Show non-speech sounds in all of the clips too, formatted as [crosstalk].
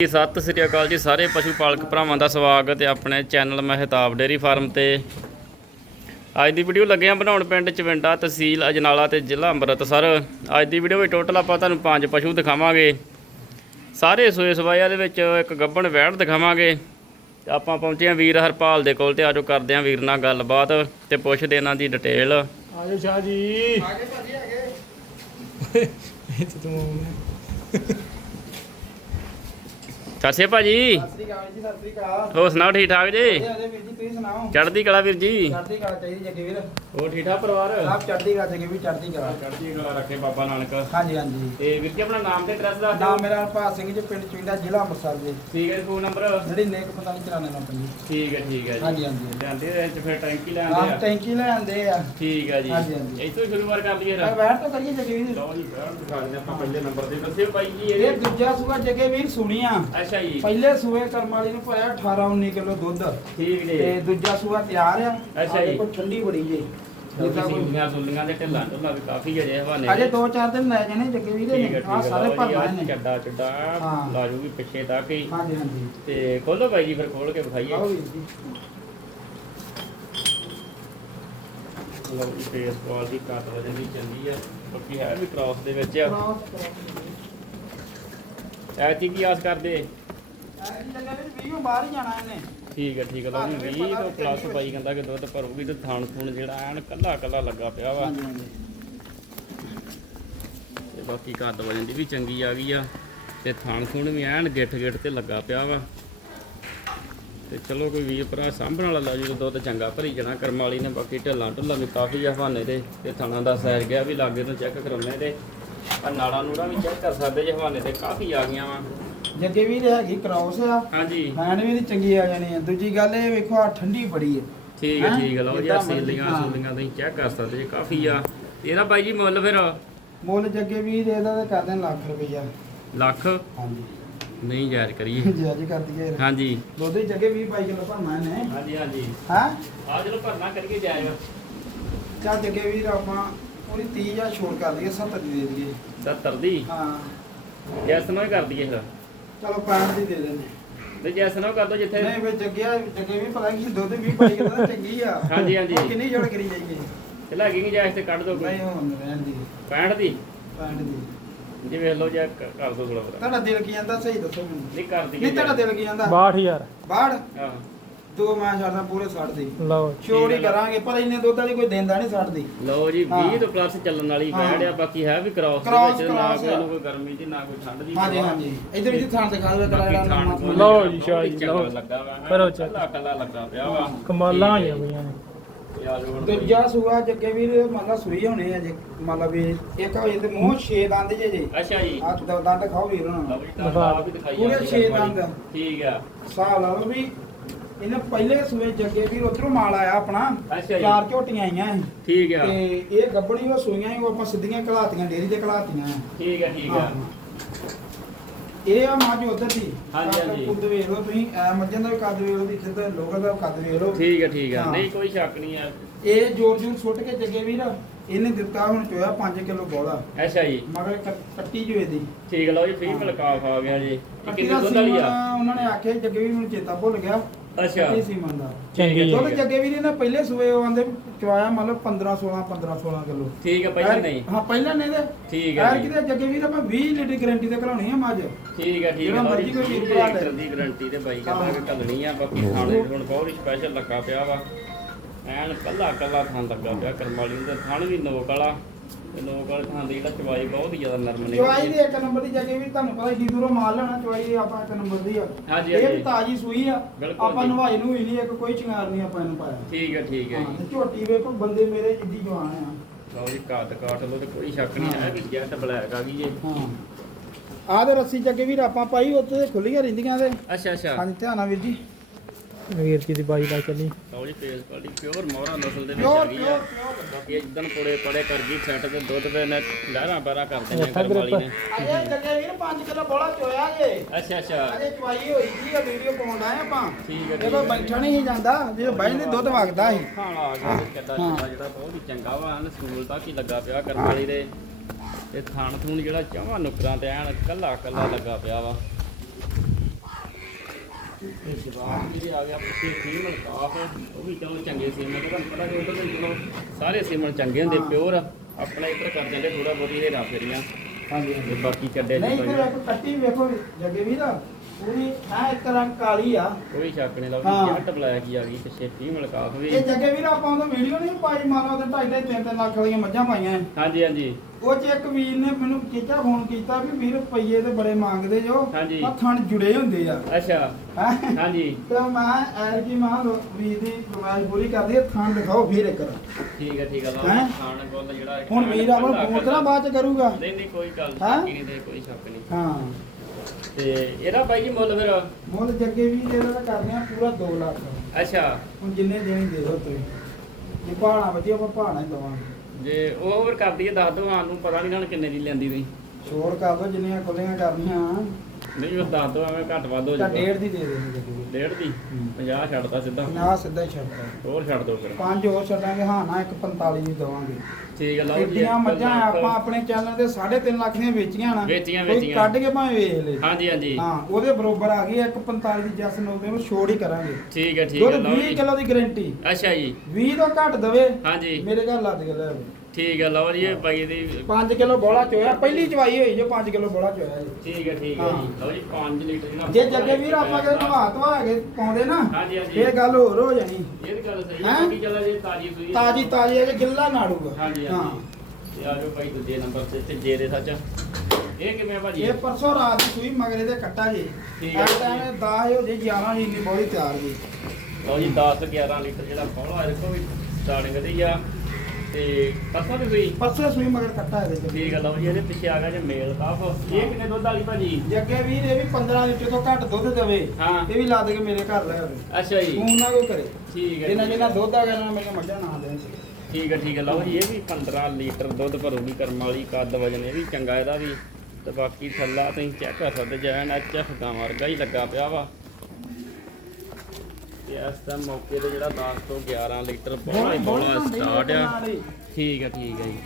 ਜੀ ਸਤਿ ਸ੍ਰੀ ਅਕਾਲ ਜੀ ਸਾਰੇ ਪਸ਼ੂ ਪਾਲਕ ਭਰਾਵਾਂ ਦਾ ਸਵਾਗਤ ਹੈ ਆਪਣੇ ਚੈਨਲ ਮਹਿਤਾਬ ਡੇਰੀ ਫਾਰਮ ਤੇ। ਅੱਜ ਦੀ ਵੀਡੀਓ ਲੱਗੇ ਆ ਬਣਾਉਣ ਪਿੰਡ ਚਵਿੰਡਾ ਤਹਿਸੀਲ ਅਜਨਾਲਾ ਤੇ ਜ਼ਿਲ੍ਹਾ ਅੰਮ੍ਰਿਤਸਰ। ਅੱਜ ਦੀ ਵੀਡੀਓ ਵਿੱਚ ਟੋਟਲ ਆਪਾਂ ਤੁਹਾਨੂੰ ਪੰਜ ਪਸ਼ੂ ਦਿਖਾਵਾਂਗੇ। ਸਾਰੇ ਸੋਏ ਸਵਾਇਆ ਦੇ ਵਿੱਚ ਇੱਕ ਗੱਬਣ ਵੈੜ ਦਿਖਾਵਾਂਗੇ। ਤੇ ਆਪਾਂ ਪਹੁੰਚੇ ਆ ਵੀਰ ਹਰਪਾਲ ਦੇ ਕੋਲ ਤੇ ਆਜੋ ਕਰਦੇ ਆ ਵੀਰ ਨਾਲ ਗੱਲਬਾਤ ਤੇ ਪੁੱਛਦੇ ਇਹਨਾਂ ਦੀ ਡਿਟੇਲ ਆਜੋ ਸ਼ਾਹ ਜੀ। ਆਗੇ ਭਾਜੀ ਆਗੇ [laughs] ਇਹ ਤਾਂ ਤੂੰ ਸਤਿ ਸ਼੍ਰੀ ਅਕਾਲ ਜੀ ਸਤਿ ਸ੍ਰੀ ਅਕਾਲ ਜੀ ਸਤਿ ਸ੍ਰੀ ਅਕਾਲ। ਹੋਰ ਸੁਣਾਓ ਠੀਕ ਠਾਕ ਜੀ? ਚੜ੍ਹਦੀ ਕਲਾ ਵੀਰ ਜੀ? ਚੜ੍ਹਦੀ ਕਲਾ ਚਾਹੀਦੀ ਜੱਗੇ ਵੀਰ। ਹੋਰ ਠੀਕ ਠਾਕ ਪਰਿਵਾਰ? ਆਪ ਚੜ੍ਹਦੀ ਕਲਾ ਜੱਗੇ ਵੀ ਚੜ੍ਹਦੀ ਕਲਾ। ਚੜ੍ਹਦੀ ਕਲਾ ਰੱਖੇ ਬਾਬਾ ਨਾਨਕ। ਹਾਂਜੀ ਹਾਂਜੀ। ਤੇ ਵੀਰ ਜੀ ਆਪਣਾ ਨਾਮ ਤੇ ਐਡਰੈਸ ਦੱਸ ਦਿਓ। ਨਾਮ ਮੇਰਾ ਹਰਪਾਲ ਸਿੰਘ ਜੀ ਪਿੰਡ ਚੁੰਡਾ ਜ਼ਿਲ੍ਹਾ ਅੰਮ੍ਰਿਤਸਰ ਜੀ। ਠੀਕ ਹੈ ਫੋਨ ਨੰਬਰ ਠੀਕ ਠੀਕ ਜੀ। ਹਾਂਜੀ ਹਾਂਜੀ। ਜਾਂਦੇ ਰਹੇ ਤੇ ਫਿਰ ਟੈਂਕੀ ਲੈ ਆਪ ਆਂਦੇ ਆ। ਟੈਂਕੀ ਲੈ ਆਂਦੇ ਆ। ਠੀਕ ਹੈ ਜੀ। ਹਾਂਜੀ, ਹਾਂਜੀ। ਇੱਥੋਂ ਹੀ ਸ਼ੁਰੂਆਤ ਕਰ ਲਈਏ ਆ ਰਾ ਵੈਰ ਤਾਂ ਕਰੀਏ ਜੱਗੇ ਵੀਰ ਲਓ ਜੀ ਬੈਠ ਦਿਖਾ ਦਿੰਦੇ ਆਪਾਂ ਪਹਿਲੇ ਨੰਬਰ ਤੇ। ਦੱਸਿਓ ਭਾਈ ਜੀ ਇਹ ਦੂਜਾ ਸੂਆ ਜੱਗੇ ਵੀਰ ਸੁਣੀਆਂ। ਅੱਛਾ ਜੀ। ਪਹਿਲੇ ਸੂਏ ਕਰਮ ਵਾਲੀ ਨੂੰ ਪਾਇਆ 18 19 ਕਿਲੋ ਦੁੱਧ। ਠੀਕ ਤੇ ਜੀ ਦੂਜਾ ਸੂਆ ਤਿਆਰ ਆ। ਅੱਛਾ ਜੀ। ਦੇਖੋ ਠੰਡੀ ਬੜੀ ਜੀ। ਕੋਈ ਸੁਲੀਆਂ ਦੇ ਢਿੱਲਾਂ ਢੁੱਲਾਂ ਵੀ ਕਾਫੀ ਜੜੇ ਹਵਾਨੇ ਅਜੇ 2-4 ਦਿਨ ਲੈ ਜਾਣੇ ਜੱਗੇ ਠੀਕ ਹੈ ਨੇ ਆ ਸਾਰੇ ਭਰਨਾ ਇਹਨੇ। ਚੱਡਾ ਚੱਡਾ। ਲਾ ਜੂਗੀ ਪਿੱਛੇ ਤੱਕ ਹੀ। ਹਾਂਜੀ ਹਾਂਜੀ। ਤੇ ਖੋਲੋ ਭਾਈ ਜੀ ਫਿਰ ਖੋਲ ਕੇ ਵਿਖਾਈਏ। ਲਓ ਜੀ। ਫੇਸ ਕੁਆਲਿਟੀ ਕੱਟ ਵਜਨ ਦੀ ਚੱਲੀ ਆ। ਬਾਕੀ ਹੈ ਵੀ ਕ੍ਰਾਸ ਦੇ ਵਿੱਚ ਆ। ਐਤੀ ਕੀ ਆਸ ਕਰਦੇ? ਵੀਡੀਓ ਬਾਹਰ ਹੀ ਜਾਣਾ ਇਹਨੇ। ਠੀਕ ਹੈ ਠੀਕ ਹੈ। ਲਓ ਜੀ 20 ਤੋਂ ਪਲੱਸ ਪਾਈ ਕਹਿੰਦਾ ਕਿ ਦੁੱਧ ਭਰੂਗੀ ਤੇ ਥਾਣ ਥੂਣ ਜਿਹੜਾ ਐਨ ਕੱਲਾ ਕੱਲਾ ਲੱਗਾ ਪਿਆ ਵਾ। ਤੇ ਬਾਕੀ ਕੱਦ ਵਜਨ ਦੀ ਵੀ ਚੰਗੀ ਆ ਗਈ ਆ ਤੇ ਥਾਣ ਥੂਣ ਵੀ ਐਨ ਗਿੱਠ ਗਿੱਠ ਤੇ ਲੱਗਾ ਪਿਆ ਵਾ। ਤੇ ਚਲੋ ਕੋਈ ਵੀਰ ਭਰਾ ਸਾਂਭਣ ਵਾਲਾ ਲਾ ਜੀ ਦੁੱਧ ਚੰਗਾ ਭਰੀ ਜਾਣਾ। ਕਰਮ ਵਾਲੀ ਨੇ ਬਾਕੀ ਢੱਲਾਂ ਢੁੱਲਾਂ ਵੀ ਕਾਫੀ ਆ ਹਵਾਨੇ ਦੇ ਤੇ ਥਾਣਾ ਦਾ ਸੈਰ ਗਿਆ ਵੀ ਲਾਗੇ ਤੋਂ ਚੈੱਕ ਕਰਾਉਣੇ ਤੇ ਆ ਨਾੜਾ ਨੂੜਾ ਵੀ ਚੈੱਕ ਕਰ ਸਕਦੇ ਜੇ ਹਵਾਨੇ ਤੇ ਕਾਫੀ ਆ ਗਈਆਂ ਵਾ। ਜੱਗੇ ਵੀ ਇਹ ਹੈਗੀ ਕ੍ਰਾਸ ਆ। ਹਾਂਜੀ। ਫੈਨ ਵੀ ਇਹਦੀ ਚੰਗੀ ਆ ਜਾਣੀ ਆ। ਦੂਜੀ ਗੱਲ ਇਹ ਵੇਖੋ ਆ ਠੰਡੀ ਬੜੀ ਹੈ ਠੀਕ ਹੈ? ਠੀਕ ਹੈ ਲਓ ਜੀ ਸੀਲੀਆਂ। ਸੂਲੀਆਂ ਤੁਸੀਂ ਚੈੱਕ ਕਰ ਸਕਦੇ ਜੇ ਕਾਫੀ ਆ। ਇਹਦਾ ਬਾਈ ਜੀ ਮੁੱਲ ਫਿਰ? ਮੁੱਲ ਜੱਗੇ ਵੀ ਇਹਦਾ ਤੇ ਕਰਦੇ ਨੇ ਲੱਖ ਰੁਪਈਆ। ਲੱਖ? ਹਾਂਜੀ। ਨਹੀਂ ਜਾਇਜ਼ ਕਰੀਏ। ਜੀ ਅੱਜ ਕਰ ਦਈਏ। ਹਾਂਜੀ। ਹੀ ਜੱਗੇ 20 22 ਕਿਲੋ ਭਰਨਾ ਇਹਨੇ। ਹਾਂਜੀ ਹਾਂਜੀ। ਹਾਂ? ਆ ਚਲੋ ਭਰਨਾ ਕਰੀਏ ਜਾਇਜ਼। ਚੱਲ ਜੱਗੇ ਵੀਰ ਆਪਾਂ ਪੂਰੀ 30000 ਛੋੜ ਕਰ ਦਈਏ 70 ਦੀ ਦੇ ਦਈਏ। 70 ਦੀ? ਹਾਂ। ਨੂੰ ਹੀ ਕਰ ਦਈਏ ਫਿਰ। ਚਲੋ 65 ਦੀ ਦੇ ਦਿੰਦੇ ਤੇ ਜੈਸ ਨੂੰ ਕਰ ਦੋ ਜਿੱਥੇ ਨਹੀਂ ਵੇ ਜੱਗਿਆ ਜੱਗੇ ਵੀ ਪਤਾ ਕੀ ਦੁੱਧ 20 22 ਕਿਲੋ ਦਾ ਚੰਗੀ ਆ। ਹਾਂਜੀ, ਹਾਂਜੀ। ਉਹ ਕਿੰਨੀ ਜੋੜ ਕਰੀ ਜਾਈਏ? ਤੇ ਲੱਗੀ ਕਿ ਜੈਸ ਤੇ ਕੱਢ ਦੋ ਨਹੀਂ ਕੋਈ ਹੁਣ ਰਹਿਣ ਦੀ। 65 ਦੀ? 65 ਦੀ। ਜੀ ਵੇਖ ਲਓ ਜੇ ਕ- ਕਰ ਦੋ ਥੋੜਾ ਬੜਾ ਤੁਹਾਡਾ ਦਿਲ ਕੀ ਜਾਂਦਾ? ਸਹੀ ਦੱਸੋ ਮੈਨੂੰ। ਨਹੀਂ ਕਰ ਦਈਏ ਨਹੀਂ ਤੁਹਾਡਾ ਦਿਲ ਕੀ ਜਾਂਦਾ? 62000 ਬਾੜ ਆਹ ਦੋ ਮੈਂ ਛੱਡਦਾ ਪੂਰੇ 60 ਦੀ ਲਓ ਚੋਰੀ। ਕਰਾਂਗੇ ਪਰ ਇੰਨੇ ਦੁੱਧ ਵਾਲੀ ਕੋਈ ਦਿੰਦਾ ਨਹੀਂ 60 ਦੀ ਲਓ ਜੀ ਹਾਂ। 20 ਤੋਂ ਪਲੱਸ ਚੱਲਣ ਵਾਲੀ। ਬੈੜ ਆ ਬਾਕੀ ਹੈ ਵੀ ਕ੍ਰਾਸ ਦੇ ਵਿੱਚ ਨਾ ਕੋਈ। ਨੂੰ ਕੋਈ ਗਰਮੀ ਦੀ ਨਾ ਕੋਈ ਠੰਡ ਦੀ ਹਾਂਜੀ ਹਾਂਜੀ ਇਧਰ ਵੀ ਥਾਂ ਤੇ ਖਾ ਦੇ ਕਰਾ ਥਾਣ ਥੂਣ ਲਓ ਜੀ, ਸ਼ਾਹ ਜੀ, ਲਓ। ਲੱਗਾ ਵਾ ਕਰੋ check। ਕੱਲਾ ਕੱਲਾ ਲੱਗਾ ਪਿਆ ਵਾ ਕਮਾਲਾਂ ਆਈਆਂ। ਪਈਆਂ ਨੇ ਦੂਜਾ ਸੂਆ ਜੱਗੇ ਵੀਰ ਮੰਨ ਲਾ ਸੂਈ ਹੋਣੇ ਆ ਜੇ ਮੰਨ ਲਾ ਵੀ ਇੱਕ ਹੋਏ ਤੇ ਮੂੰਹ ਛੇ ਦੰਦ ਜੇ ਜੇ ਅੱਛਾ ਜੀ ਆ ਦੰਦ ਖਾਓ ਵੀਰ ਲਓ ਹੁਣ ਜੀ ਪੂਰੇ ਜਾਂਦੀ ਛੇ ਹੈ ਵਾਲੀ। ਦੰਦ। ਠੀਕ ਆ ਸਾਹ ਲਾ ਲਓ ਵੀ ਇਹਨੇ ਪਹਿਲੇ ਸੂਏ ਜੱਗੇ ਵੀਰ ਉਧਰੋਂ ਮਾਲ ਆਇਆ ਆਪਣਾ। ਅੱਛਾ ਜੀ। ਚਾਰ ਝੋਟੀਆਂ ਆਈਆਂ। ਸੀ ਠੀਕ ਆ। ਤੇ ਇਹ ਗੱਬੜੀ ਉਹ ਸੂਈਆਂ ਸੀ ਉਹ ਆਪਾਂ ਸਿੱਧੀਆਂ ਘਲਾਤੀਆਂ ਡੇਰੀ ਤੇ ਘਲਾਤੀਆਂ। ਠੀਕ ਆ ਠੀਕ ਆ। ਇਹ ਆ ਮੱਝ ਉਧਰ ਦੀ। ਹਾਂਜੀ, ਹਾਂਜੀ। ਕੁੱਦ ਵੇਖ ਲਓ ਤੁਸੀਂ। ਐ ਮੱਝਾਂ ਦਾ ਵੀ ਕੱਦ ਵੇਖ ਲਓ ਤੇ ਇੱਥੇ ਤਾਂ ਲੋਕਾਂ ਦਾ ਵੀ ਕੱਦ ਵੇਖ ਲਓ। ਠੀਕ ਆ ਠੀਕ ਆ। ਹਾਂ। ਨਹੀਂ ਕੋਈ ਸ਼ੱਕ ਨਹੀਂ ਆ ਇਹ ਜੋਰ ਜੋਰ ਸੁੱਟ ਕੇ ਜੱਗੇ ਵੀਰ ਇਹਨੇ ਦਿੱਤਾ ਹੁਣ ਚੋਇਆ 5 ਕਿਲੋ ਬੋਲਾ। ਅੱਛਾ ਜੀ। ਮਗਰ ਕ- ਕੱਟੀ ਜੋ ਇਹਦੀ ਠੀਕ ਲਓ ਜੀ ਫੀਮੇਲ ਕਾਫ ਆ ਗਿਆ ਜੀ। ਇਹ ਕੱਟੀ ਕਿੰਨੀ ਦਾ ਦੁੱਧ ਵਾਲੀ ਆ? ਉਹਨਾਂ ਨੇ ਆਖਿਆ ਸੀ ਜੱਗੇ ਵੀਰ ਨੂੰ ਚੇਤਾ ਭੁੱਲ ਗਿਆ। ਅੱਛਾ। ਕੱਟੀ ਸੀਮਨ ਦਾ ਚੰਗੀ ਦੁੱਧ ਜੱਗੇ ਵੀਰ ਨੇ ਪਹਿਲੇ ਸੂਏ ਉਹ ਆਂਦੇ ਚਵਾਇਆ ਮਤਲਬ 15 16 15 16 ਕਿਲੋ। ਠੀਕ ਆ ਪਹਿਲਾਂ ਨਹੀਂ। ਹਾਂ ਪਹਿਲਾਂ ਨੇ ਤੇ। ਠੀਕ ਆ ਯਾਰ ਜੀ। ਕਿਤੇ ਜੱਗੇ ਵੀਰ ਆਪਾਂ 20 ਲੀਟਰ ਗਾਰੰਟੀ ਤੇ ਘਲਾਉਣੀ ਆ ਮੱਝ। ਠੀਕ ਆ ਠੀਕ ਜਿਹੜਾ ਆ ਲਓ ਮਰਜ਼ੀ ਜੀ ਕੋਈ ਵੀਰ ਵੀਹ ਭਰਾ ਲੈ। ਲੀਟਰ ਦੀ ਗਾਰੰਟੀ ਤੇ ਬਾਈ ਕਹਿੰਦਾ ਹਾਂ। ਕਿ ਕੱਲਣੀ ਆ ਬਾਕੀ ਖਾਣੇ ਹੁਣ ਬਹੁਤ ਹੀ ਸਪੈਸ਼ਲ ਲੱਗਾ ਪਿਆ ਵਾ। ਐਨ ਕੱਲਾ ਕੱਲਾ ਥਾਂ ਲੱਗਾ ਪਿਆ ਕਰਮਾਲੀ ਨੂੰ ਤੇ ਥਣ ਵੀ ਨੋਕ ਵਾਲਾ। ਤੇ ਨੋਕ ਵਾਲੇ ਥਾਂ ਦੀ ਜਿਹੜਾ ਚਵਾਈ ਬਹੁਤ ਹੀ ਜ਼ਿਆਦਾ ਨਰਮ ਨੇ। ਚਵਾਈ ਦੀ ਇੱਕ ਨੰਬਰ ਦੀ ਜੱਗੇ ਵੀਰ ਤੁਹਾਨੂੰ ਪਤਾ ਕੀ ਦੂਰੋਂ ਮਾਲ ਲੈਣਾ ਚਵਾਈ ਆਪਾਂ ਇੱਕ ਨੰਬਰ ਦੀ ਆ। ਹਾਂਜੀ, ਇਹ ਹਾਂਜੀ। ਵੀ ਤਾਜੀ ਸੂਈ ਆ। ਬਿਲਕੁਲ ਆਪਾਂ ਜੀ। ਨਵਾਈ ਨੂੰ ਹੀ ਨਹੀਂ ਇੱਕ ਕੋਈ ਚਿੰਗਾਰ ਨਹੀਂ ਆਪਾਂ ਇਹਨੂੰ ਪਾਇਆ। ਠੀਕ ਆ ਠੀਕ ਆ ਹਾਂ ਜੀ। ਤੇ ਝੋਟੀ ਵੇਖੋ ਬੰਦੇ ਮੇਰੇ ਜਿੱਡੀ ਜਵਾਨ ਆ। ਲਓ ਜੀ ਕਾਟ ਕਾਟ ਲੋ ਤੇ ਕੋਈ ਸ਼ੱਕ ਨਹੀਂ ਹੈ। ਵੀ ਜੈਟ ਬਲੈਕ ਆ ਗਈ ਜੇ ਹਾਂ। ਆਹ ਤੇ ਰੱਸੀ ਜੱਗੇ ਵੀਰ ਆਪਾਂ ਪਾਈ ਉੱਤੇ ਖੁੱਲੀਆਂ ਰਹਿੰਦੀਆਂ ਤੇ। ਅੱਛਾ ਅੱਛਾ। ਹਾਂਜੀ ਧਿਆਨ ਨਾਲ ਵੀਰ ਜੀ। ਵੀਰ ਜੀ ਦੀ ਬਾਈ ਦਾ ਚੱਲੀ ਲਓ ਜੀ ਫੇਸ ਕੁਆਲਿਟੀ ਪਿਓਰ ਮੋਹਰਾ ਨਸਲ ਦੇ ਵਿੱਚ ਆ ਗਈ ਆ। ਬਾਕੀ ਇਦਾਂ ਕੋੜੇ ਪੜੇ ਕਰ ਗਈ ਸੈੱਟ ਤੇ ਦੁੱਧ ਦੇ ਨੇ ਲਹਿਰਾਂ ਬਾਰਾਂ ਕਰਦੇ ਨੇ ਅੱਛਾ ਕਰਮ ਵਾਲੀ ਨੇ ਅਜੇ ਜੱਗੇ ਵੀਰ 5 ਕਿਲੋ ਬੋਲਾ ਚੋਇਆ ਜੇ। ਅੱਛਾ ਅੱਛਾ। ਅਜੇ ਚਵਾਈ ਹੋਈ ਸੀ ਆ ਵੀਡੀਓ ਪਾਉਣ ਆਏ ਆਪਾਂ। ਠੀਕ ਹੈ ਠੀਕ ਜਦੋਂ ਹੈ ਬੈਠਾ ਨਹੀਂ ਸੀ ਜਾਂਦਾ ਜਦੋਂ ਬੈਠਦੇ ਦੁੱਧ ਵਗਦਾ ਸੀ ਖਾਣਾ ਆ ਗਿਆ ਤੇ ਕਿੱਦਾਂ ਹਾਂ। ਚੰਗਾ ਜਿਹੜਾ ਬਹੁਤ ਹੀ ਚੰਗਾ ਵਾ ਹਨ ਸਕੂਲ ਤੱਕ ਹੀ ਲੱਗਾ ਪਿਆ ਕਰਨ ਵਾਲੀ ਦੇ ਤੇ। ਥਾਣ ਥੂਣ ਜਿਹੜਾ ਚਾਹਾਂ ਨੁਕਰਾਂ ਤੇ ਐਨ ਕੱਲਾ ਕੱਲਾ ਲੱਗਾ ਪਿਆ ਵਾ। ਤੇ ਜਵਾਬ ਜਿਹੜੇ ਆ ਗਿਆ ਪਿੱਛੇ ਫੀਮਲ ਕਾਫ ਉਹ ਵੀ ਚਲੋ ਚੰਗੇ ਸੀ ਮੈਂ ਤੁਹਾਨੂੰ ਪਤਾ ਕਿ ਉਧਰ ਦੇ ਚਲੋ ਸਾਰੇ ਸੀਮਨ ਚੰਗੇ ਹੁੰਦੇ। ਪਿਓਰ ਆਪਣਾ ਇੱਧਰ ਕਰ ਜਾਂਦੇ ਥੋੜਾ ਬਹੁਤੀ ਹੇਰਾ ਫੇਰੀਆਂ ਹਾਂਜੀ ਤੇ ਬਾਕੀ ਚੱਡੇ ਨਹੀਂ ਫਿਰ ਇੱਕ ਕੱਟੀ ਵੇਖੋ ਜੱਗੇ ਵੀਰ ਪੂਰੀ ਐ ਇੱਕ ਰੰਗ ਕਾਲੀ ਆ। ਕੋਈ ਸ਼ੱਕ ਨਹੀਂ ਹਾਂ। ਲਾਉਂਦੀ ਜੱਟ ਬਲੈਕ ਹੀ ਆ ਗਈ ਪਿੱਛੇ ਫੀਮਲ ਕਾਫ ਵੀ। ਇਹ ਜੱਗੇ ਵੀਰ ਆਪਾਂ ਉਹ ਵੀਡੀਓ ਨਹੀਂ ਪਾਈ ਤੇ ਢਾਈ ਢਾਈ ਤਿੰਨ ਤਿੰਨ ਲੱਖ ਵਾਲੀਆਂ ਮੱਝਾਂ ਪਾਈਆਂ। ਹਾਂਜੀ ਹਾਂਜੀ। ਉਹ ਚ ਇੱਕ ਵੀਰ ਨੇ ਮੈਨੂੰ ਕੀਤਾ ਫੋਨ ਕੀਤਾ ਵੀ ਵੀਰ ਰੁਪਈਏ ਤੇ ਬੜੇ ਮੰਗਦੇ ਜੋ ਹਾਂਜੀ। ਜੁੜੇ ਹੁੰਦੇ ਆ। ਅੱਛਾ। ਹੈਂ? ਹਾਂਜੀ। ਤੇ ਮੈਂ ਐਰ ਕੀ ਮਾਂ ਵੀਰ ਦੀ ਫਰਮਾਇਸ਼ ਪੂਰੀ ਕਰਦੀ ਹੈ ਥਣ ਦਿਖਾਓ ਫਿਰ ਇੱਕ ਵਾਰ। ਠੀਕ ਹੈ ਠੀਕ ਹੈ ਹੈਂ? ਲਾਓ ਖਾਣ ਜਿਹੜਾ ਹੁਣ ਵੀਰ ਆਪਣਾ ਫੋਨ ਕਰਾਂ ਬਾਅਦ ਚ ਕਰੂਗਾ? ਨਹੀਂ ਨਹੀਂ ਕੋਈ ਗੱਲ ਹੈਂ? ਨਹੀਂ ਕੋਈ ਸ਼ੱਕ ਨਹੀਂ। ਹਾਂ। ਤੇ ਇਹਦਾ ਬਾਈ ਜੀ ਮੁੱਲ ਫਿਰ? ਮੁੱਲ ਜੱਗੇ ਵੀ ਇਹਦਾ ਤਾਂ ਕਰਦੇ ਆ ਪੂਰਾ 2 ਲੱਖ। ਅੱਛਾ। ਹੁਣ ਜਿੰਨੇ ਦੇਣੀ ਦੇ ਦੋ ਤੁਸੀਂ ਜੇ ਭਾਣਾ ਵਧੀਆ ਆਪਾਂ ਹੀ ਦਵਾਂਗੇ। ਜੇ ਉਹ ਓਵਰ ਕਰਦੀ ਹੈ, ਦੱਸ ਦੋ ਸਾਨੂੰ ਪਤਾ ਨਹੀਂ ਨਾਲ ਕਿੰਨੇ ਦੀ ਲੈਂਦੀ ਤੁਸੀਂ। ਛੋੜ ਕਰ ਦੋ, ਜਿੰਨੀਆਂ ਖੁੱਲੀਆਂ ਕਰਨੀਆਂ। ਨਹੀਂ ਉਹ ਦੱਸ ਦੋ ਐਵੇਂ ਘੱਟ ਵੱਧ ਹੋ ਤਾਂ ਜਾਊਗਾ। ਡੇਢ ਦੀ ਦੇ ਦੇਣੀ ਡੇਢ ਦੀ? 50 ਛੱਡਦਾ ਸਿੱਧਾ? ਨਾ ਸਿੱਧਾ ਹੀ ਛੱਡਦਾ ਹੋਰ ਛੱਡ ਦੋ ਫਿਰ। ਪੰਜ ਹੋਰ ਛੱਡਾਂਗੇ ਹਾਂ ਨਾ ਇੱਕ 45 ਦੀ ਦਵਾਂਗੇ। ਠੀਕ ਹੈ ਲਓ ਜੀ ਕਿੰਨੀਆਂ ਇੱਕ ਮੱਝਾਂ ਲੱਖ। ਆਪਾਂ ਆਪਣੇ ਚੈਨਲ ਤੇ 3.5 ਲੱਖ ਦੀਆਂ ਵੇਚੀਆਂ ਨਾ ਵੇਚੀਆਂ, ਕੋਈ ਵੇਚੀਆਂ। ਕੱਢ ਕੇ ਭਾਵੇਂ ਵੇਚ ਲੈ। ਹਾਂਜੀ ਹਾਂਜੀ। ਹਾਂ ਉਹਦੇ ਬਰੋਬਰ ਆ ਗਈ ਇੱਕ 45 ਦੀ ਜਸ ਨੂੰ ਉਹਨੂੰ ਛੋੜ ਹੀ ਕਰਾਂਗੇ। ਠੀਕ ਹੈ ਠੀਕ ਹੈ ਦੁੱਧ ਲਓ 20 ਜੀ। ਕਿਲੋ ਦੀ ਗਾਰੰਟੀ। ਅੱਛਾ ਜੀ। 20 ਤੋਂ ਘੱਟ ਦਵੇ। ਹਾਂਜੀ। ਮੇਰੇ ਘਰ ਲੱਦ ਕੇ ਲੈ ਆਵੇ ਠੀਕ ਹੈ ਲਓ ਜੀ ਇਹ ਬਾਈ ਦੀ 5 ਕਿਲੋ ਬੋਲਾ ਚੋਇਆ ਪਹਿਲੀ ਚਵਾਈ ਹੋਈ ਜੋ 5 ਕਿਲੋ ਬੋਲਾ ਚੋਇਆ ਜੀ। ਠੀਕ ਹੈ ਠੀਕ ਹੈ। ਜੀ। ਲਓ ਜੀ 5 ਲੀਟਰ ਜਿਹੜਾ ਜੇ ਜੱਗੇ ਵੀਰ ਆਪਾਂ ਕੇ ਧਵਾ ਧਵਾ ਕੇ ਪਾਉਂਦੇ ਨਾ ਹਾਂਜੀ ਗੱਲ ਹੋਰ ਹੋ ਜਾਣੀ। ਇਹ ਗੱਲ ਸਹੀ ਹੈਂ? ਕਿ ਚੱਲ ਜੇ ਤਾਜੀ ਸੂਈ। ਤਾਜੀ ਤਾਜੀ ਅਜੇ ਗਿੱਲਾ ਨਾੜੂਗਾ। ਹਾਂਜੀ ਹਾਂਜੀ। ਤੇ ਆ ਜਾਓ ਭਾਈ ਦੂਜੇ ਨੰਬਰ ਤੇ ਤੇ ਜੇ ਦੇ ਸੱਚ। ਇਹ ਕਿਵੇਂ ਭਾਜੀ? ਇਹ ਪਰਸੋਂ ਰਾਤ ਦੀ ਸੂਈ ਮਗਰੇ ਦੇ ਕੱਟਾ ਜੀ। ਠੀਕ ਹੈ। ਟਾਈਮ 10 ਹੋ ਜੇ 11 ਦੀ ਇੰਨੀ ਬੋਲੀ ਤਿਆਰ ਜੀ। ਲਓ ਜੀ 10 11 ਲੀਟਰ ਜਿਹੜਾ ਬੋਲਾ ਦੇਖੋ ਵੀ ਸਟਾਰਟਿੰਗ ਦੀ ਆ। ਤੇ ਪਰਸੋਂ ਦੀ ਸੂਈ? ਪਰਸੋਂ ਸੂਈ ਮਗਰ ਕੱਟਾ ਇਹਦੇ ਚ। ਠੀਕ ਆ ਲਓ ਜੀ ਇਹਦੇ ਪਿੱਛੇ ਆ ਗਿਆ ਜੇ ਮੇਲ ਕਾਫ। ਇਹ ਕਿੰਨੇ ਦੁੱਧ ਵਾਲੀ ਭਾਜੀ? ਜੱਗੇ ਵੀਰ ਇਹ ਵੀ 15 ਲੀਟਰ ਤੋਂ ਘੱਟ ਦੁੱਧ ਦੇਵੇ ਹਾਂ। ਇਹ ਵੀ ਲੱਦ ਕੇ ਮੇਰੇ ਘਰ ਲੈ ਆਵੇ ਅੱਛਾ ਜੀ। ਫੋਨ ਨਾ ਕੋਈ ਕਰੇ। ਠੀਕ ਹੈ ਜਿੰਨਾ ਜਿੰਨਾ ਦੁੱਧ ਆ ਗਿਆ ਨਾ ਮੇਰੀਆਂ ਮੱਝਾਂ ਨਾ ਦੇਣ ਠੀਕ ਹੈ ਠੀਕ ਹੈ ਲਓ ਜੀ ਇਹ ਵੀ 15 ਲੀਟਰ ਦੁੱਧ ਭਰੂਗੀ ਕਰਮ ਵਾਲੀ ਕੱਦ ਵਜਨ ਇਹ ਵੀ ਚੰਗਾ ਇਹਦਾ ਵੀ। ਤੇ ਬਾਕੀ ਥੱਲਾ ਤੁਸੀਂ ਚੈੱਕ ਕਰ ਸਕਦੇ ਜੈਨ ਐਚਐਫ ਗਾਂ ਵਰਗਾ ਹੀ ਲੱਗਾ ਪਿਆ ਵਾ। ਤੇ ਇਸ ਦਾ ਮੌਕੇ ਤੇ ਜਿਹੜਾ 10 ਤੋਂ 11 ਲੀਟਰ ਬੋਲਾ ਹੀ ਬੋਲਾ ਸਟਾਰਟ ਆ। ਠੀਕ ਹੈ। ਠੀਕ ਹੈ ਜੀ।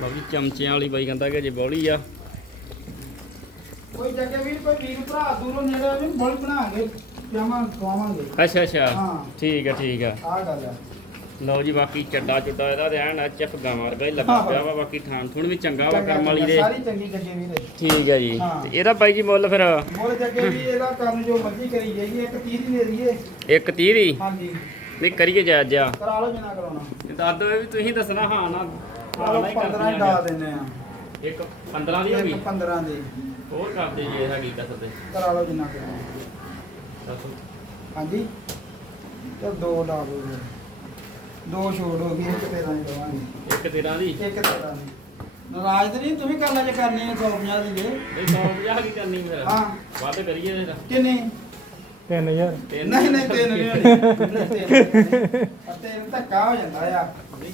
ਲਓ ਜੀ ਚਮਚਿਆਂ ਵਾਲੀ ਬਾਈ ਕਹਿੰਦਾ ਕਿ ਜੇ ਬੋਲੀ ਆ। ਕੋਈ ਜੱਗੇ ਵੀਰ ਕੋਈ ਵੀਰ ਭਰਾ ਦੂਰੋਂ ਨੇੜੇ ਵੀ ਬੋਲ ਬਣਾ ਕੇ ਜਾਵਾਂ ਖਵਾਵਾਂਗੇ। ਅੱਛਾ ਅੱਛਾ। ਠੀਕ ਹੈ ਠੀਕ ਆ। ਆਹ ਗੱਲ ਆ। ਲਓ ਜੀ ਬਾਕੀ ਚੱਡਾ ਚੁੱਡਾ ਇਹਦਾ ਰਹਿਣ ਐਚਐਫ ਗਾਂ ਵਰਗਾ ਹੀ ਲੱਗਾ। ਪਿਆ ਵਾ ਬਾਕੀ ਥਾਣ ਥੁਣ ਵੀ ਚੰਗਾ ਵਾ ਕਰਮ ਵਾਲੀ ਦੇ। ਸਾਰੀ ਚੰਗੀ ਜੱਗੇ ਵੀਰ ਠੀਕ ਹੈ ਜੀ। ਹਾਂ। ਤੇ ਇਹਦਾ ਬਾਈ ਜੀ ਮੁੱਲ ਫਿਰ? ਮੁੱਲ ਜੱਗੇ ਵੀ ਇਹਦਾ ਕੰਮ ਜੋ ਮਰਜ਼ੀ ਕਰੀ ਜਾਈਏ ਇੱਕ 30 ਦੀ ਦੇ ਦਈਏ। 130 ਦੀ? ਹਾਂਜੀ। ਨਹੀਂ ਕਰੀਏ ਜਾਇਜ਼ ਜਾ ਕਰਾ ਲਓ ਜਿੰਨਾ ਕਰਾਉਣਾ। ਤੇ ਦੱਸ ਦੋ ਵੀ ਤੁਸੀਂ ਦੱਸਣਾ ਹਾਂ ਨਾ। ਆ ਲਓ 15 ਹੀ ਡਾ ਦਿੰਨੇ ਆ। ਇੱਕ 15 ਦੀ ਹੋ ਗਈ? ਇੱਕ 15 ਦੀ। ਹੋਰ ਕਰਦੇ ਜੀ ਇਹ ਹੈਗੀ ਕਸਰ ਤੇ ਕਰਾ ਲਓ ਜਿੰਨਾ ਕਰਾਉਣਾ। ਦੱਸੋ ਹਾਂਜੀ। ਤੇ ਦੋ ਡਾ ਦੋ ਜੀ। ਦੋ ਛੋੜ ਹੋ ਗਈ ਇੱਕ ਤੇਰਾਂ ਦੀ ਦਵਾਂਗੇ। ਇੱਕ 13 ਦੀ? ਇੱਕ ਤੇਰਾਂ ਦੀ। ਨਾਰਾਜ਼ ਤੇ ਨਹੀਂ ਤੂੰ ਵੀ ਕਰ ਲੈ ਜੇ ਕਰਨੀ ਹੈ 150 ਦੀ ਦੇ। ਇਹ 150 ਕੀ ਕਰਨੀ ਫਿਰ। ਹਾਂ। ਵੱਧ ਕਰੀਏ ਫਿਰ। ਕਿੰਨੇ? 3000 ਤਿੰਨ ਨਹੀਂ ਨਹੀਂ ਤਿੰਨ ਨਹੀਂ ਤਿੰਨ ਧੱਕਾ [laughs] ਹੋ ਜਾਂਦਾ ਆ।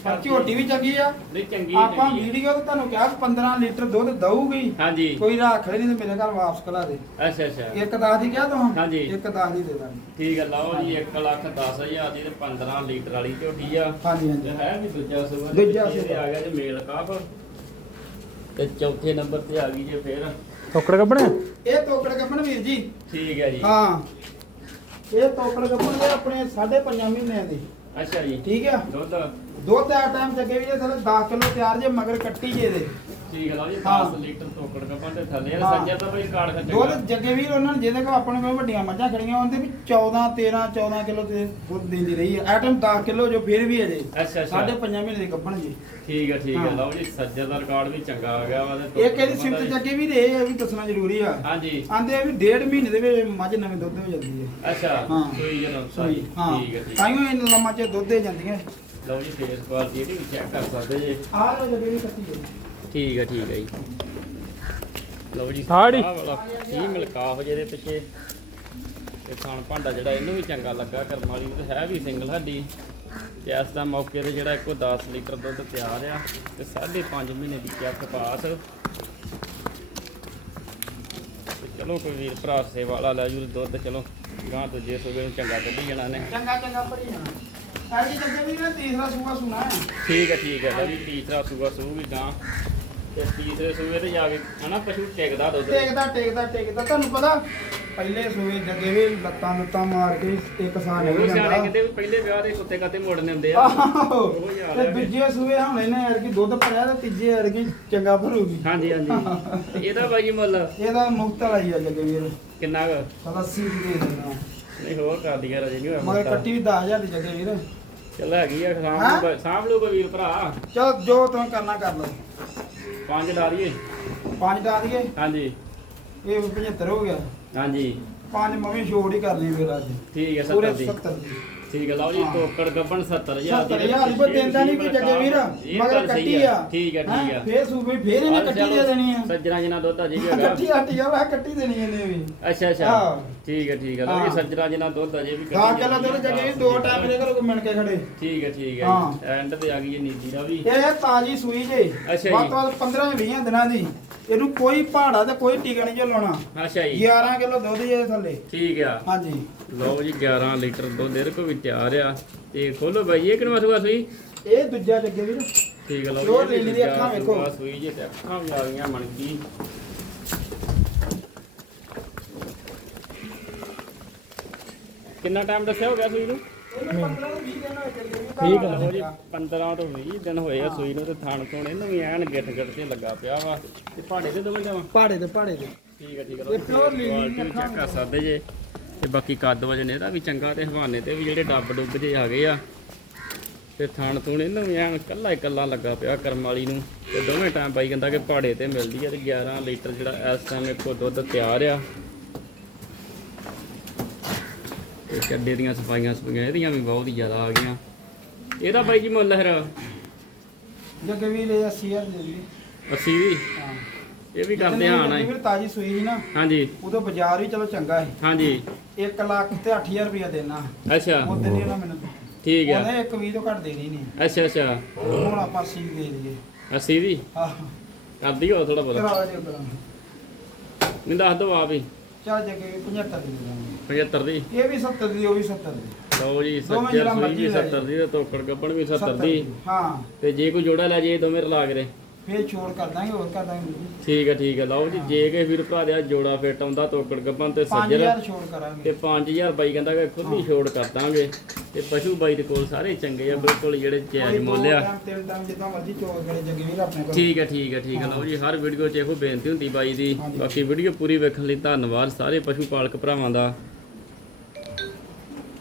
ਪਰ ਝੋਟੀ ਵੀ ਚੰਗੀ ਆ। ਨਹੀਂ ਚੰਗੀ ਆਪਾਂ ਚੰਗੀ। ਵੀਡੀਓ ਤੇ ਤੁਹਾਨੂੰ ਕਿਹਾ 15 ਲੀਟਰ ਦੁੱਧ ਦਊਗੀ। ਹਾਂਜੀ। ਕੋਈ ਰੱਖ ਲੈ ਨਹੀਂ ਤੇ ਮੇਰੇ ਘਰ ਵਾਪਸ ਕਰਾ ਦੇ। ਅੱਛਾ ਅੱਛਾ। ਇੱਕ 10 ਦੀ ਕਿਹਾ ਤੂੰ? ਹਾਂਜੀ। ਇੱਕ 10 ਦੀ ਦੇ ਦਾਂਗੇ। ਠੀਕ ਹੈ ਲਓ ਜੀ 1 ਲੱਖ 10000 ਦੀ ਤੇ 15 ਲੀਟਰ ਵਾਲੀ ਝੋਟੀ ਆ। ਹਾਂਜੀ ਤੇ ਹਾਂਜੀ ਹੈ ਵੀ ਦੂਜਾ ਸੂਆ ਦੂਜਾ ਤੇ ਸੂਆ। ਆ ਗਿਆ ਜੀ ਮੇਲ ਕਾਫ ਤੇ ਚੌਥੇ ਨੰਬਰ ਤੇ ਆ ਗਈ ਜੇ ਫੇਰ। ਟੋਕੜ ਕੱਢਣਾ ਇਹ ਤੋਕੜ ਕੱਪਣ ਵੀਰ ਜੀ। ਠੀਕ ਹੈ ਜੀ। ਹਾਂ। ਇਹ ਤੋਕੜ ਕੱਪਣ ਦੇ ਆਪਣੇ 5.5 ਮਹੀਨਿਆਂ ਦੀ। ਅੱਛਾ ਜੀ। ਠੀਕ ਆ? ਦੁੱਧ। ਦੁੱਧ ਆ ਟਾਈਮ ਚੱਗੇ ਵੀ ਜੇ ਥੱਲੇ 10 ਕਿਲੋ ਤਿਆਰ ਜੇ ਮਗਰ ਕੱਟੀ ਜੇ ਦੇ ਠੀਕ ਹੈ ਲਓ ਜੀ ਹਾਂ। 10 ਲੀਟਰ ਤੋਕੜ ਕੱਪਾਂ ਤੇ ਥੱਲੇ ਆ ਹਾਂ। ਸੱਜਾ ਤਾਂ ਬਈ ਕਾੜ ਖੱਚੇਗਾ ਦੁੱਧ ਜੱਗੇ ਵੀਰ ਉਹਨਾਂ ਨੇ ਜਿਹਦੇ ਕੋਲ ਆਪਣੇ ਕੋਲ ਵੱਡੀਆਂ ਮੱਝਾਂ ਖੜੀਆਂ ਹੁੰਦੇ ਵੀ 14 13 14 ਕਿਲੋ ਤੇ ਦੁੱਧ ਦਿੰਦੀ ਰਹੀ ਹੈ ਆਈਟਮ 10 ਕਿਲੋ ਜੋ ਫਿਰ ਵੀ ਅਜੇ ਅੱਛਾ ਅੱਛਾ। ਸਾਢੇ ਪੰਜਾਂ ਮਹੀਨੇ ਦੇ ਕੱਪਣ ਜੀ। ਠੀਕ ਹੈ ਠੀਕ ਹੈ ਹਾਂ। ਲਓ ਜੀ ਸੱਜਾ ਦਾ ਰਿਕਾਰਡ ਵੀ ਚੰਗਾ ਆ ਗਿਆ ਵਾ ਤੇ ਇੱਕ ਇਹਦੀ ਸਿਫਤ ਜੱਗੇ ਵੀਰ ਇਹ ਹੈ ਵੀ ਦੱਸਣਾ ਜ਼ਰੂਰੀ ਆ। ਹਾਂਜੀ। ਆਂਦੇ ਆ ਵੀ ਡੇਢ ਮਹੀਨੇ ਦੇ ਵਿੱਚ ਮੱਝ ਨਵੇਂ ਦੁੱਧ ਹੋ ਜਾਂਦੀ ਹੈ ਅੱਛਾ ਹਾਂ। ਸੋਈ ਜਨਮ ਸਹੀ ਹਾਂ ਠੀਕ ਹੈ। ਠੀਕ ਹੈ। ਤਾਈਓ ਇਹ ਲੰਮਾ ਚ ਦੁੱਧ ਦੇ ਜਾਂਦੀਆਂ। ਲਓ ਜੀ ਫੇਸ ਕੁਆਲਿਟੀ ਇਹਦੀ ਵੀ ਚੈੱਕ ਕਰ ਸਕਦੇ ਜੇ। ਆਹ ਲੋ ਜੱਗੇ ਵੀ ਕੱਟੀ ਹੈ ਠੀਕ ਹੈ ਠੀਕ ਹੈ ਜੀ। ਲਓ ਜੀ ਸਾੜੀ। ਆਹ ਵਾਲਾ ਕੀ ਮਿਲਕਾਫ ਜਿਹਦੇ ਪਿੱਛੇ। ਤੇ ਖਾਣ ਭਾਂਡਾ ਜਿਹੜਾ ਇਹਨੂੰ ਵੀ ਚੰਗਾ ਲੱਗਾ ਕਰਮ ਵਾਲੀ ਨੂੰ ਤੇ ਹੈ ਵੀ ਸਿੰਗਲ ਹੱਡੀ ਤੇ ਇਸ ਦਾ ਮੌਕੇ ਤੇ ਜਿਹੜਾ ਇੱਕੋ 10 ਲੀਟਰ ਦੁੱਧ ਤਿਆਰ ਆ ਤੇ 5.5 ਮਹੀਨੇ ਦੀ ਚੈੱਕ ਪਾਸ ਤੇ ਚਲੋ ਕੋਈ ਵੀਰ ਭਰਾ ਸੇਵਾ ਵਾਲਾ ਲੈ ਜੂ ਦੁੱਧ ਚਲੋ ਗਾਂ ਤੋਂ ਜੇ ਸੋਵੇ ਨੂੰ ਚੰਗਾ ਕੱਢੀ ਜਾਣਾ ਨੇ। ਚੰਗਾ ਚੰਗਾ ਭਰੀ ਜਾਣਾ। ਐਡੀ ਜੱਗੇ ਵੀਰ ਨੇ ਤੀਸਰਾ ਸੂਆ ਸੁਣਾ ਹੈ। ਠੀਕ ਹੈ ਠੀਕ ਹੈ ਲਓ ਜੀ ਤੀਸਰਾ ਸੂਆ ਸੂਗੀ ਗਾਂ। ਤੇ ਤੀਸਰੇ ਸੂਏ ਤੇ ਜਾ ਕੇ ਹਨਾ ਪਸ਼ੂ ਟਿਕਦਾ ਦੁੱਧ ਟੇਕਦਾ ਟੇਕਦਾ ਟੇਕਦਾ। ਤੁਹਾਨੂੰ ਪਤਾ ਪਹਿਲੇ ਸੂਏ ਜੱਗੇ ਵੀ ਲੱਤਾਂ ਲੁੱਤਾਂ ਮਾਰ ਕੇ ਇੱਕ ਸਾਲ ਉਹ ਨਹੀਂ ਸਿਆਣੇ ਜਾਂਦਾ ਕਹਿੰਦੇ ਵੀ ਪਹਿਲੇ ਵਿਆਹ ਦੇ ਕੁੱਤੇ ਕਾਤੇ ਮੋੜਨੇ ਹੁੰਦੇ ਆ। ਆਹੋ। ਉਹ ਹਾਲ ਤੇ ਹੈ। ਦੂਜੇ ਸੂਏ ਹੁਣ ਇਹਨੇ ਯਾਰ ਕੀ ਦੁੱਧ ਭਰਿਆ ਤੇ ਤੀਜੇ ਯਾਰ ਕੀ ਚੰਗਾ ਭਰੂਗੀ। ਹਾਂਜੀ ਹਾਂਜੀ। ਤੇ ਇਹਦਾ ਬਾਈ ਮੁੱਲ? ਇਹਦਾ ਮੁਕਤ ਵਾਲਾ ਹੀ ਆ ਜੱਗੇ ਵੀਰ। ਕਿੰਨਾ ਕੁ? ਪਤਾ 80 ਦੀ ਦੇ ਦਿੰਦਾ। ਨਹੀਂ ਹੋਰ ਕਰ ਦਿਆ ਰਜੇ ਨਹੀਂ ਹੋਇਆ ਮਗਰ ਮੁੱਲ। ਕੱਟੀ ਵੀ 10000 ਦੀ ਜੱਗੇ ਵੀਰ। ਚੱਲ ਹੈਗੀ ਆ ਸਾਂਭ? ਲੂਗਾ ਸਾਂਭ ਲੂਗਾ ਵੀਰ ਭਰਾ। ਚਲ ਜੋ ਤੁਸੀਂ ਕਰਨਾ ਕਰ ਲਓ। ਪੰਜ ਦਈਏ ਪੰਜ ਡਾ ਦਈਏ ਹਾਂਜੀ। ਇਹ 75 ਹੋ ਗਿਆ। ਹਾਂਜੀ। ਪੰਜ ਮਵੇਂ ਛੋੜ ਹੀ ਕਰਨੀ ਫਿਰ ਅੱਜ। ਠੀਕ ਹੈ ਪੂਰੇ 70 ਦੀ। 70 ਦੀ। ਠੀਕ ਹੈ ਲਓ ਜੀ। ਟੋਕੜ ਗੱਬਣ 70000 70000 ਰੁਪਏ ਦਿੰਦਾ ਨਹੀਂ ਕੋਈ ਜੱਗੇ ਵੀਰ ਮਗਰ ਕੱਟੀ ਆ। ਠੀਕ ਹੈ ਠੀਕ ਹੈਂ? ਫੇਰ ਸੂਬੇ ਫੇਰ ਇਹਨੇ ਕੱਟੀ ਦੇ ਦੇਣੀ ਆ। ਸੱਜਣਾ ਜਿਨਾ ਦੁੱਧ ਅਜੇ ਵੀ ਹੈਗਾ ਕੱਟੀ ਹੱਟੀ ਆ ਵਾ ਕੱਟੀ ਦੇਣੀ ਇਹਨੇ ਵੀ। ਅੱਛਾ ਅੱਛਾ। ਠੀਕ ਹੈ ਠੀਕ ਹੈ। ਲਓ। ਜੀ ਸੱਜਣਾ ਜਿਨਾ ਦੁੱਧ ਅਜੇ ਵੀ ਗਾ ਕੱਢੀ ਕਿਲੋ ਦੁੱਧ ਜੱਗੇ ਵੀ ਦੋ ਟਾਈਮ ਮੇਰੇ ਕੋਲ ਮਿਲ ਕੇ ਖੜੇ। ਠੀਕ ਹੈ ਠੀਕ ਹੈ। ਐਂਡ ਤੇ ਆ ਗਈ ਇਹ ਨੀਤੀ ਦਾ ਵੀ। ਇਹ ਤਾਜੀ ਸੂਈ ਜੇ। ਅੱਛਾ ਜੀ। ਵੱਧ ਤੋਂ ਵੱਧ 15 20 ਦਿਨਾਂ ਦੀ। ਇਹਨੂੰ ਕੋਈ ਪਹਾੜਾ ਤੇ ਕੋਈ ਟੀਕਾ ਨਹੀਂ ਲਾਉਣਾ ਅੱਛਾ ਜੀ। 11 ਕਿਲੋ ਦੁੱਧ ਜੇ ਥੱਲੇ। ਠੀਕ ਆ। ਹਾਂਜੀ। ਲਓ ਜੀ 11 ਲੀਟਰ ਦੁੱਧ ਇਹਦੇ ਕੋਲ ਵੀ ਤਿਆਰ ਆ। ਤੇ ਖੋਲੋ ਬਾਈ ਇਹ ਕਿੰਨਾ ਸੂਆ ਸੂਈ? ਇਹ ਦੂਜਾ ਜੱਗੇ ਵੀਰ। ਠੀਕ ਹੈ ਲਓ ਨੀਲੀ ਦੀਆਂ ਅੱਖਾਂ ਵੇਖੋ। ਸੂਆ ਸੂਈ ਜੇ ਤੇ ਅੱਖਾਂ ਵੀ ਆ ਗਈਆਂ ਮਣਕੀ ਕਿੰਨਾ ਟਾਈਮ ਦੱਸਿਆ ਹੋ ਗਿਆ ਸੂਈ ਨੂੰ? ਇਹਨੇ 15 ਤੋਂ 20 ਦਿਨ ਹੋਏ ਜੱਗੇ ਵੀਰ ਠੀਕ ਆ। ਜੀ 15 ਤੋਂ 20 ਦਿਨ ਹੋਏ ਆ ਸੂਈ ਨੂੰ ਤੇ ਥਾਣ ਥੋਣ ਇਹਨੂੰ ਵੀ ਐਨ ਗਿੱਟ ਗਿੱਟ ਤੇ ਲੱਗਾ ਪਿਆ ਵਾ। ਤੇ ਪਹਾੜੇ ਤੇ ਦੋਵੇਂ ਜਾਵਾਂ? ਪਹਾੜੇ ਤੇ ਪਹਾੜੇ ਤੇ ਠੀਕ ਹੈ ਠੀਕ ਹੈ ਇਹ ਵੀ ਅੱਖਾਂ ਚੈੱਕ ਕਰ ਸਕਦੇ ਜੇ। ਤੇ ਬਾਕੀ ਕੱਦ ਵਜਨ ਇਹਦਾ ਵੀ ਚੰਗਾ ਤੇ ਹਵਾਨੇ ਤੇ ਵੀ ਜਿਹੜੇ ਡੱਬ ਡੁੱਬ ਜੇ ਆ ਗਏ ਆ ਤੇ ਥਣ ਥੂਣ ਇਹਨੂੰ ਵੀ ਐਨ ਕੱਲਾ ਹੀ ਕੱਲਾ ਲੱਗਾ ਪਿਆ ਕਰਮ ਵਾਲੀ ਨੂੰ ਤੇ ਦੋਵੇਂ ਟਾਈਮ ਪਾਈ ਕਹਿੰਦਾ ਕਿ ਪਹਾੜੇ ਤੇ ਮਿਲਦੀ ਆ ਤੇ 11 ਲੀਟਰ ਜਿਹੜਾ ਇਸ ਟਾਈਮ ਇੱਕੋ ਦੁੱਧ ਤਿਆਰ ਆ। ਤੇ ਚੱਡੇ ਦੀਆਂ ਸਫਾਈਆਂ ਸਫਾਈਆਂ ਇਹਦੀਆਂ ਵੀ ਬਹੁਤ ਹੀ ਜ਼ਿਆਦਾ ਆ ਗਈਆਂ। ਇਹਦਾ ਬਾਈ ਜੀ ਮੁੱਲ ਫਿਰ? ਜੱਗੇ ਵੀਰ ਇਹ 80000 ਦੇ ਦੀ। 80 ਵੀ ਹਾਂ। ਇਹ ਵੀ ਕਰਦੇ ਹਾਂ ਨਾ। ਵੀਰ ਤਾਜੀ ਸੂਈ ਸੀ ਨਾ ਹਾਂਜੀ। ਉਦੋਂ ਬਾਜ਼ਾਰ ਵੀ ਚਲੋ ਚੰਗਾ ਹੈ ਹਾਂਜੀ। 1 ਲੱਖ ਤੇ 8000 ਰੁਪਇਆ ਦੇਣਾ। ਅੱਛਾ। ਉਹ ਦਿਨ ਉਹਨਾਂ ਮੈਨੂੰ। ਠੀਕ ਆ। ਉਹਨੇ ਇੱਕ ਵੀਹ ਤੋਂ ਘੱਟ ਦੇਣੀ ਨਹੀਂ। ਅੱਛਾ ਅੱਛਾ। ਹੁਣ ਆਪਾਂ 80 ਦੇ ਦਈਏ। ਅੱਸੀ ਦੀ ਆਹ। ਕਰਦੀ ਹੋ ਥੋੜਾ ਕਰਾ ਦਿਓ ਕਰਾ ਨਹੀਂ ਦੱਸ ਦੋ ਆ ਵੀ ਚੱਲ ਜੱਗੇ 75 ਦੀ ਦੇ ਦਾਂਗੇ 75 ਦੀ? ਇਹ ਵੀ 70 ਦੀ ਉਹ ਵੀ 70 ਦੀ। ਲਓ ਜੀ ਸੱਜਰ ਸੂਈ ਵੀ ਲੈ 70 ਦੀ ਤੇ ਤੋਕੜ ਗੱਪਣ ਵੀ 70 70 ਦੀ ਹਾਂ। ਤੇ ਜੇ ਕੋਈ ਜੋੜਾ ਲੈ ਜੇ ਦੋਵੇਂ ਰਲਾ ਕੇ ਫੇਰ ਛੋੜ ਕਰ ਦਾਂਗੇ ਹੋਰ ਕਰ ਦਾਂਗੇ ਵੀਰ ਜੀ। ਠੀਕ ਹੈ ਠੀਕ ਹੈ ਲਓ ਜੀ ਜੇ ਕੇ ਵੀਰ ਭਰਾ ਦਾ ਜੋੜਾ ਫਿੱਟ ਆਉਂਦਾ ਤੋਕੜ ਗੱਪਣ ਤੇ ਸੱਜਰ 5000 ਛੋੜ ਕਰਾਂਗੇ। ਤੇ 5000 ਬਾਈ ਕਹਿੰਦਾ ਕਿ ਖੁਦ ਹੀ ਛੋੜ ਕਰ ਦਾਂਗੇ। ਤੇ ਪਸ਼ੂ ਬਾਈ ਦੇ ਕੋਲ ਸਾਰੇ ਚੰਗੇ ਆ ਬਿਲਕੁਲ ਜਿਹੜੇ ਜਾਇਜ਼ ਮੁੱਲ ਦੋ ਆ। ਟਾਈਮ, ਤਿੰਨ ਟਾਈਮ ਜਿੱਦਾਂ ਮਰਜ਼ੀ ਚੋਕ ਕਰੇ ਜੱਗੇ ਵੀਰ ਆਪਣੇ ਕੋਲ। ਠੀਕ ਹੈ ਠੀਕ ਹੈ ਠੀਕ ਹੈ ਲਓ ਜੀ ਹਰ ਵੀਡੀਓ 'ਚ ਇਹੋ ਬੇਨਤੀ ਹੁੰਦੀ ਬਾਈ ਦੀ। ਬਾਕੀ ਵੀਡੀਓ ਪੂਰੀ ਵੇਖਣ ਲਈ ਧੰਨਵਾਦ ਸਾਰੇ ਪਸ਼ੂ ਪਾਲਕ ਭਰਾਵਾਂ ਦਾ।